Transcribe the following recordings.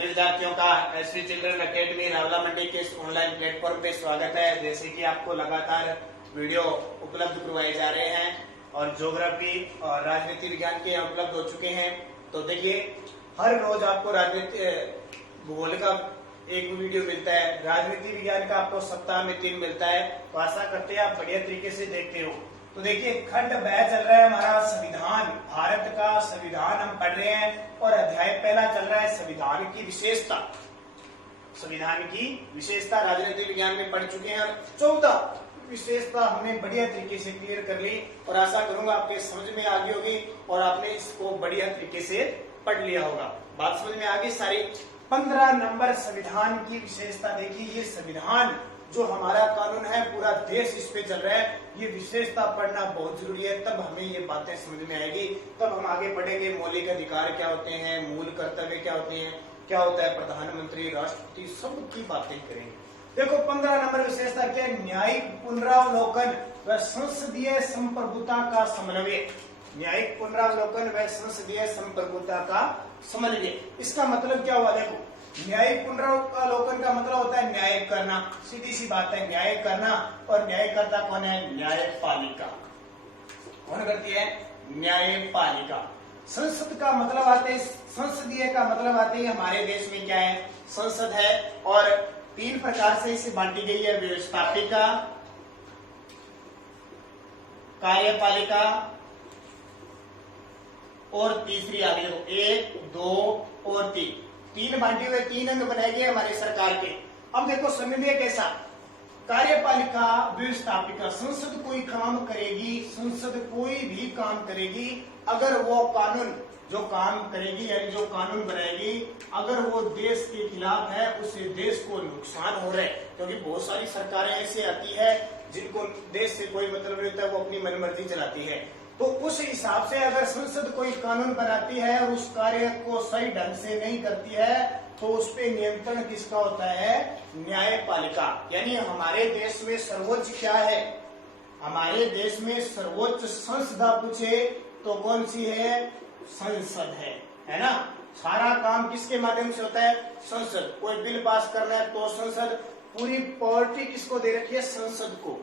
सभी विद्यार्थियों का एसवी चिल्ड्रन अकेडमी रावला मंडी के इस ऑनलाइन प्लेटफॉर्म पे स्वागत है। जैसे कि आपको लगातार वीडियो उपलब्ध करवाए जा रहे हैं और ज्योग्राफी और राजनीति विज्ञान के उपलब्ध हो चुके हैं। तो देखिए, हर रोज आपको राजनीति भूगोल का एक वीडियो मिलता है, राजनीति विज्ञान का आपको सप्ताह में 3 मिलता है। तो आशा करते हैं आप बढ़िया तरीके से देखते हो। तो देखिए, खंड वह चल रहा है हमारा संविधान, भारत का संविधान हम पढ़ रहे हैं और अध्याय पहला चल रहा है संविधान की विशेषता। संविधान की विशेषता राजनीति विज्ञान में पढ़ चुके हैं और 14 विशेषता हमने बढ़िया तरीके से क्लियर कर ली और आशा करूंगा आपके समझ में आ गई होगी और आपने इसको बढ़िया तरीके से पढ़ लिया होगा। बात समझ में आ गई सारी। 15 नंबर संविधान की विशेषता देखिए, ये संविधान जो हमारा कानून है पूरा देश इस पे चल रहा है, ये विशेषता पढ़ना बहुत जरूरी है, तब हमें ये बातें समझ में आएगी। तब हम आगे पढ़ेंगे मौलिक अधिकार क्या होते हैं, मूल कर्तव्य क्या होते हैं, क्या होता है प्रधानमंत्री, राष्ट्रपति, सबकी बातें करेंगे। देखो 15 नंबर विशेषता क्या है, न्यायिक पुनरावलोकन व संसदीय संप्रभुता का समन्वय। न्यायिक पुनरावलोकन व संसदीय संप्रभुता का समन्वय, इसका मतलब क्या हुआ? देखो, न्यायिक पुनरावलोकन का मतलब होता है न्याय करना, सीधी सी बात है, न्याय करना। और न्यायकर्ता कौन है? न्यायपालिका। कौन करती है? न्यायपालिका। संसद का मतलब आते हैं, संसदीय का मतलब आते हैं हमारे देश में क्या है? संसद है और 3 प्रकार से इसे बांटी गई है, व्यवस्थापिका, कार्यपालिका और तीसरी आ गई 1, 2 और 3 बांटे हुए 3 अंग बनाए गए हमारे सरकार के। अब देखो समन्वय कैसा? कार्यपालिका, व्यवस्थापिका, संसद कोई काम करेगी, संसद कोई भी काम करेगी, अगर वो कानून जो काम करेगी यानी जो कानून बनाएगी, अगर वो देश के खिलाफ है, उससे देश को नुकसान हो रहा है। क्योंकि बहुत सारी सरकारें ऐसी आती है जिनको देश से कोई मतलब नहीं होता, वो अपनी मनमर्जी चलाती है। तो उस हिसाब से अगर संसद कोई कानून बनाती है और उस कार्य को सही ढंग से नहीं करती है, तो उस पे नियंत्रण किसका होता है? न्यायपालिका। यानी हमारे देश में सर्वोच्च क्या है? हमारे देश में सर्वोच्च संसदा पूछे तो कौन सी है? संसद है ना। सारा काम किसके माध्यम से होता है? संसद। कोई बिल पास करना है तो संसद, पूरी पार्टी किसको दे रखी है? संसद को।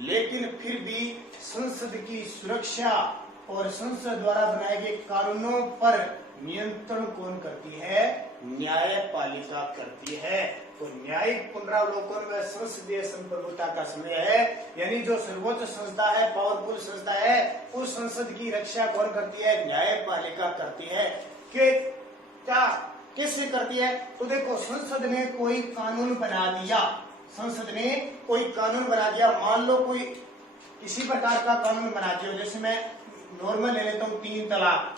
लेकिन फिर भी संसद की सुरक्षा और संसद द्वारा बनाए गए कानूनों पर नियंत्रण कौन करती है? न्यायपालिका करती है। तो न्यायिक पुनरावलोकन व संसदीय संप्रभुता का समय है, यानी जो सर्वोच्च संस्था है, पावरफुल संस्था है, उस संसद की रक्षा कौन करती है? न्यायपालिका करती है। क्या किससे करती है? तो देखो, संसद ने कोई कानून बना दिया, संसद ने कोई कानून बना दिया, मान लो कोई किसी प्रकार का कानून बनाते हो, जैसे मैं नॉर्मल ले लेता हूँ 3 तलाक।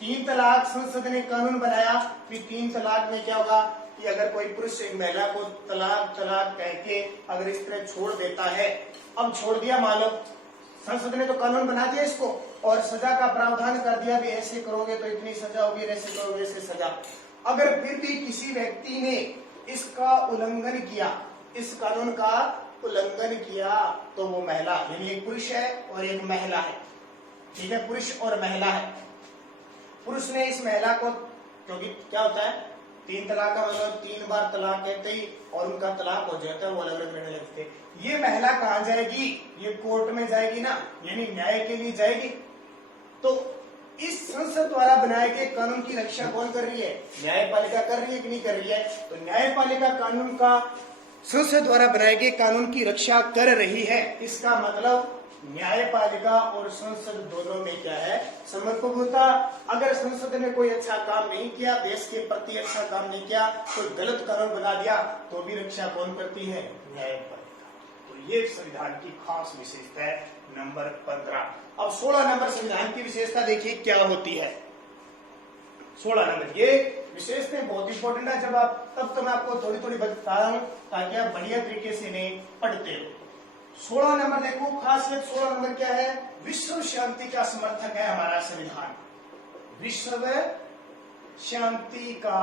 3 तलाक संसद ने कानून बनाया, फिर 3 तलाक में क्या होगा कि अगर कोई पुरुष एक महिला को तलाक तलाक कह के अगर इस तरह छोड़ देता है, अब छोड़ दिया मान लो, संसद ने तो कानून बना दिया इसको और सजा का प्रावधान कर दिया, भी ऐसे करोगे तो इतनी सजा होगी, ऐसे करोगे ऐसे सजा। अगर फिर भी किसी व्यक्ति ने इसका उल्लंघन किया, इस कानून का उल्लंघन किया, तो वो महिला, यानी एक पुरुष है और एक महिला है, ठीक है, पुरुष और महिला है। पुरुष ने इस महिला को, क्योंकि क्या होता है 3 तलाक का मतलब 3 बार तलाक कहते ही और उनका तलाक हो जाता है, वो अलग अलग रहने लगते। ये महिला कहाँ जाएगी? ये कोर्ट में जाएगी ना, यानी न्याय के लिए जाएगी। तो इस संसद द्वारा बनाए गए कानून की रक्षा कौन कर रही है? न्यायपालिका कर रही है कि नहीं कर रही है? तो न्यायपालिका कानून का, संसद द्वारा बनाए गए कानून की रक्षा कर रही है। इसका मतलब न्यायपालिका और संसद दोनों में क्या है? समप्रभुता। अगर संसद ने कोई अच्छा काम नहीं किया, देश के प्रति अच्छा काम नहीं किया, कोई गलत कानून बना दिया, तो भी रक्षा कौन करती है? न्यायपालिका। तो ये संविधान की खास विशेषता है नंबर 15। अब 16 नंबर संविधान की विशेषता देखिए क्या होती है। 16 नंबर, ये विशेषताएं बहुत इंपॉर्टेंट है, जब आप तब तो मैं आपको थोड़ी थोड़ी बता रहा हूँ ताकि आप बढ़िया तरीके से इन्हें पढ़ते हो। 16 नंबर देखो, खासियत 16 नंबर क्या है? विश्व शांति का समर्थक है हमारा संविधान। विश्व शांति का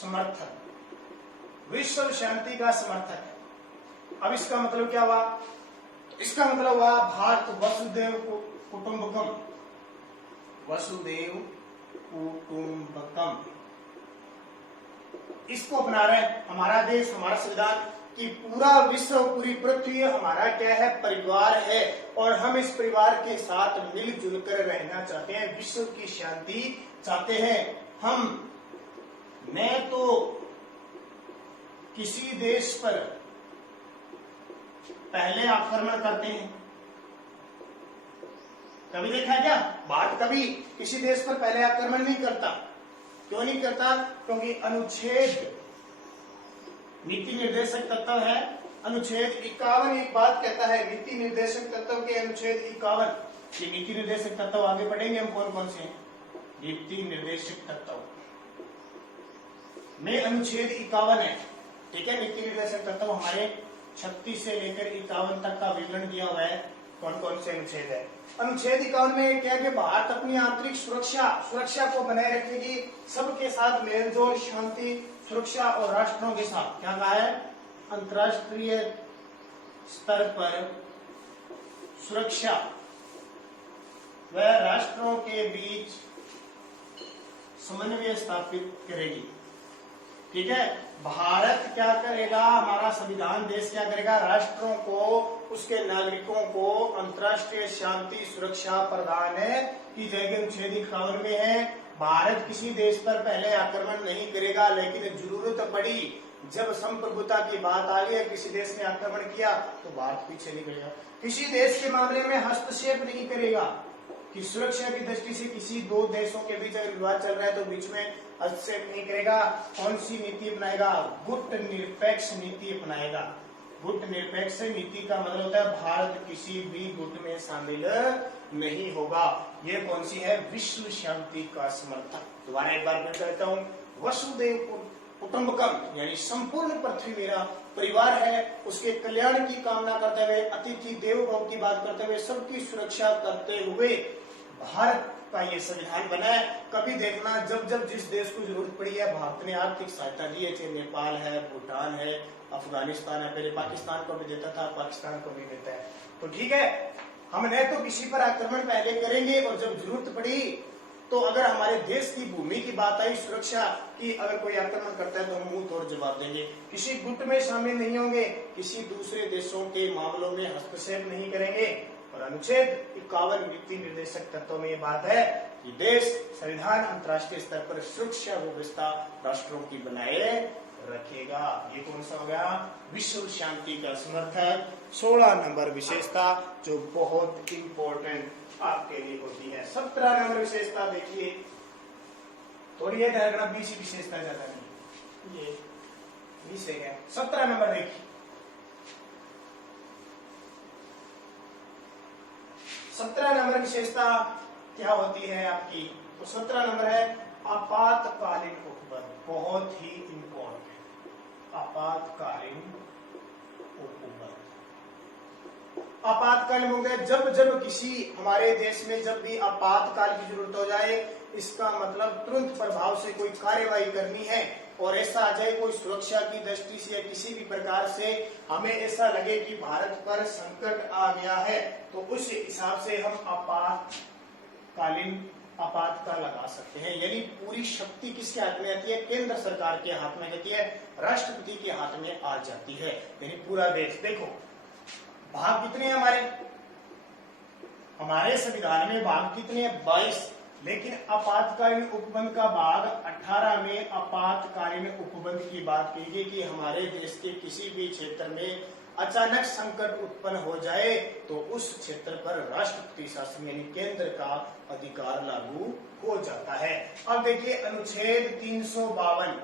समर्थक, विश्व शांति का समर्थक है। अब इसका मतलब क्या हुआ? इसका मतलब हुआ भारत वसुदेव कुटुंबकम, वसुदेव कुटुंबकम, इसको अपना रहे हैं। हमारा देश, हमारा संविधान कि पूरा विश्व, पूरी पृथ्वी हमारा क्या है, परिवार है, और हम इस परिवार के साथ मिलजुल कर रहना चाहते हैं, विश्व की शांति चाहते हैं। मैं तो किसी देश पर पहले आक्रमण करते हैं, कभी देखा क्या? भारत कभी किसी देश पर पहले आक्रमण नहीं करता। क्यों नहीं करता? क्योंकि अनुच्छेद नीति निर्देशक तत्व है, अनुच्छेद 51 एक बात कहता है, नीति निर्देशक तत्व के अनुच्छेद 51। ये नीति निर्देशक तत्व आगे पढ़ेंगे हम कौन कौन से हैं। नीति निर्देशक तत्व में अनुच्छेद 51 है, ठीक है। नीति निर्देशक तत्व हमारे 36 से लेकर 51 तक का विवरण दिया हुआ है, कौन कौन से अनुच्छेद है। अनुच्छेद 51 में क्या है कि भारत अपनी आंतरिक सुरक्षा को बनाए रखेगी, सबके साथ मेलजोल, शांति, सुरक्षा और राष्ट्रों के साथ, क्या कहा है, अंतर्राष्ट्रीय स्तर पर सुरक्षा व राष्ट्रों के बीच समन्वय स्थापित करेगी, ठीक है। भारत क्या करेगा, हमारा संविधान देश क्या करेगा, राष्ट्रों को, उसके नागरिकों को अंतर्राष्ट्रीय शांति सुरक्षा प्रदान की जाएगी। अनुच्छेद 51 में है, भारत किसी देश पर पहले आक्रमण नहीं करेगा, लेकिन जरूरत पड़ी, जब संप्रभुता की बात आ गई, किसी देश ने आक्रमण किया तो भारत पीछे नहीं करेगा। किसी देश के मामले में हस्तक्षेप नहीं करेगा, कि सुरक्षा की दृष्टि से किसी दो देशों के बीच अगर विवाद चल रहा है तो बीच में हस्तक्षेप नहीं करेगा। कौन सी नीति अपनाएगा, गुट निरपेक्ष नीति अपनाएगा। गुट निरपेक्ष नीति का मतलब होता है भारत किसी भी गुट में शामिल नहीं होगा। ये कौन सी है, विश्व शांति का समर्थक। दोबारा एक बार मैं कहता हूँ, वसुदेव कुटुंबकम, यानी संपूर्ण पृथ्वी मेरा परिवार है, उसके कल्याण की कामना करते हुए, अतिथि देवो भव की बात करते हुए, सबकी सुरक्षा करते हुए भारत का ये संविधान बना है। कभी देखना, जब जब जिस देश को जरूरत पड़ी है, भारत ने आर्थिक सहायता दी है, चाहे नेपाल है, भूटान है, अफगानिस्तान है, पहले पाकिस्तान को भी देता था, पाकिस्तान को भी देता है। तो ठीक है, हमने तो किसी पर आक्रमण पहले करेंगे, और जब जरूरत पड़ी तो अगर हमारे देश की भूमि की बात आई, सुरक्षा की, अगर कोई आक्रमण करता है तो हम मुंह तोड़ जवाब देंगे। किसी गुट में शामिल नहीं होंगे, किसी दूसरे देशों के मामलों में हस्तक्षेप नहीं करेंगे। और अनुच्छेद 51 नीति निर्देशक तत्व में ये बात है कि देश, संविधान अंतर्राष्ट्रीय स्तर पर सुरक्षा व्यवस्था राष्ट्रों की बनाए रखेगा। ये कौन सा हो गया, विश्व शांति का समर्थक। 16 नंबर विशेषता जो बहुत इंपॉर्टेंट आपके लिए होती है। 17 नंबर विशेषता देखिए, थोड़ी है ध्यान रखना, 20 विशेषता ज्यादा नहीं, ये 20 है। 17 नंबर देखिए, 17 नंबर विशेषता क्या होती है आपकी, तो 17 नंबर है आपातकालीन उपबंध। बहुत ही इंपॉर्टेंट, आपातकालीन उपबंध। आपातकालीन हो गया, जब जब किसी हमारे देश में जब भी आपातकाल की जरूरत हो जाए, इसका मतलब तुरंत प्रभाव से कोई कार्यवाही करनी है, और ऐसा आ जाए कोई सुरक्षा की दृष्टि से या किसी भी प्रकार से हमें ऐसा लगे कि भारत पर संकट आ गया है, तो उस हिसाब से हम आपातकाल लगा सकते हैं। यानी पूरी शक्ति किसके हाथ में आती है, केंद्र सरकार के हाथ में आती है, राष्ट्रपति के हाथ में आ जाती है। यानी पूरा देश, देखो भाग कितने हैं हमारे संविधान में, भाग कितने हैं, 22। लेकिन आपातकालीन उपबंध का भाग 18 में आपातकालीन उपबंध की बात की गई कि हमारे देश के किसी भी क्षेत्र में अचानक संकट उत्पन्न हो जाए तो उस क्षेत्र पर राष्ट्रपति शासन यानी केंद्र का अधिकार लागू हो जाता है। अब देखिए अनुच्छेद 352,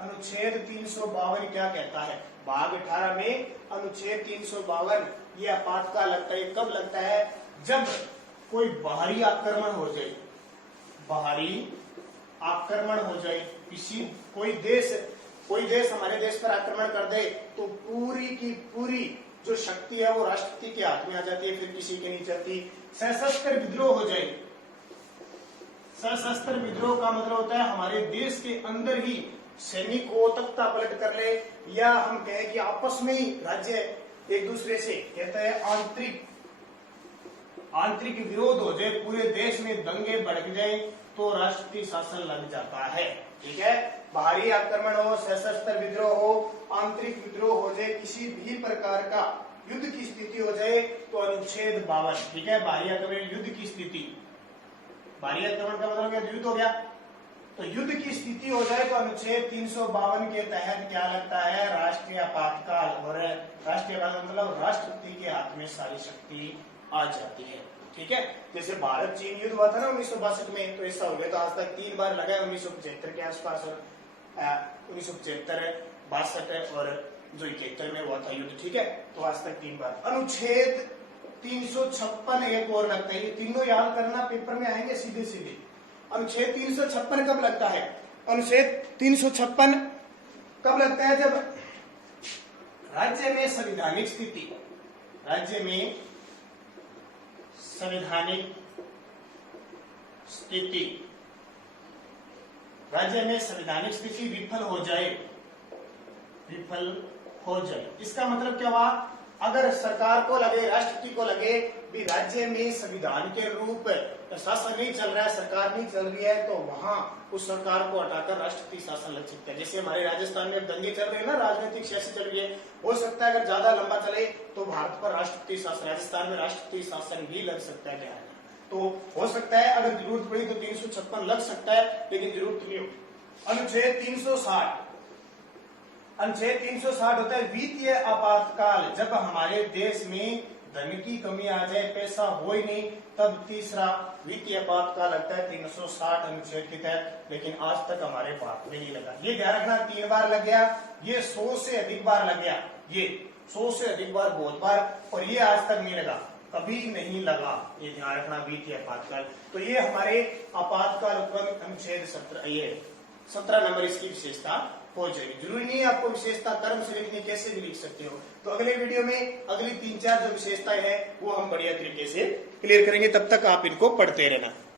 अनुच्छेद 352 क्या कहता है, भाग 18 में अनुच्छेद 352, ये आपातकाल लगता है, कब लगता है, जब कोई बाहरी आक्रमण हो जाए, बाहरी आक्रमण हो जाए, किसी कोई देश हमारे देश पर आक्रमण कर दे तो पूरी की पूरी जो शक्ति है वो राष्ट्रपति के हाथ में आ जाती है, फिर किसी के नहीं चलती। सशस्त्र विद्रोह हो जाए, सशस्त्र विद्रोह का मतलब होता है हमारे देश के अंदर ही सैनिक को तख्ता पलट कर ले, या हम कहें कि आपस में ही राज्य एक दूसरे से कहते हैं आंतरिक विरोध हो जाए, पूरे देश में दंगे भड़क जाए तो राष्ट्रपति शासन लग जाता है। ठीक है, बाहरी आक्रमण हो, सशस्त्र विद्रोह हो, आंतरिक विद्रोह हो जाए, किसी भी प्रकार का युद्ध की स्थिति हो जाए तो अनुच्छेद 52। ठीक है, बाहरी आक्रमण युद्ध की स्थिति, बाहरी आक्रमण का मतलब युद्ध हो गया, तो युद्ध की स्थिति हो जाए तो अनुच्छेद 352 के तहत क्या लगता है, राष्ट्रीय आपातकाल। और राष्ट्रीय आपातकाल मतलब राष्ट्रपति के हाथ में सारी शक्ति आ जाती है। ठीक है, जैसे भारत चीन युद्ध हुआ था ना 1962 में, तो ऐसा हो गया। तो आज तक 3 बार लगा है, 1975 के आसपास, 1975, 62 और जो 71 में हुआ था युद्ध। ठीक है, तो आज तक 3 बार। अनुच्छेद 356 एक और लगता है, ये तीनों याद करना, पेपर में आएंगे सीधे सीधे। अनुच्छेद 356 कब लगता है? अनुच्छेद 356 कब लगता है? जब राज्य में संवैधानिक स्थिति, राज्य में संवैधानिक स्थिति, राज्य में संवैधानिक स्थिति विफल हो जाए, विफल हो जाए। इसका मतलब क्या हुआ? अगर सरकार को लगे, राष्ट्रपति को लगे भी राज्य में संविधान के रूप शासन नहीं चल रहा है, सरकार नहीं चल रही है, तो वहां उस सरकार को हटाकर राष्ट्रपति शासन लग सकता है। जैसे हमारे राजस्थान में दंगे चल रहे हैं ना, राजनीतिक सियासत चल रही है, हो सकता है अगर ज्यादा लंबा चले तो भारत पर राष्ट्रपति शासन, राजस्थान में राष्ट्रपति शासन भी लग सकता है। तो हो सकता है अगर जरूरत पड़ी तो 356 लग सकता है, लेकिन जरूरत नहीं हो। अनुच्छेद 360, अनुच्छेद 360 होता है वित्तीय आपातकाल। जब हमारे देश में धन की कमी आ जाए, पैसा हो ही नहीं, तब तीसरा वित्तीय आपातकाल लगता है 360 अनुच्छेद के तहत। लेकिन आज तक हमारे भारत में नहीं लगा। ये ध्यान रखना, 3 बार लग गया, ये 100 से अधिक बार लग गया, ये 100 से अधिक बार, बहुत बार, और ये आज तक नहीं लगा, कभी नहीं लगा। ये ध्यान रखना, वित्तीय आपातकाल। तो ये हमारे आपातकाल उपबंध अनुच्छेद 17, ये 17 नंबर इसकी विशेषता हो जाएगी। जरूरी नहीं है आपको विशेषता कर्म से लिखनी, कैसे भी लिख सकते हो। तो अगले वीडियो में अगली 3-4 जो विशेषताएं हैं वो हम बढ़िया तरीके से क्लियर करेंगे। तब तक आप इनको पढ़ते रहना।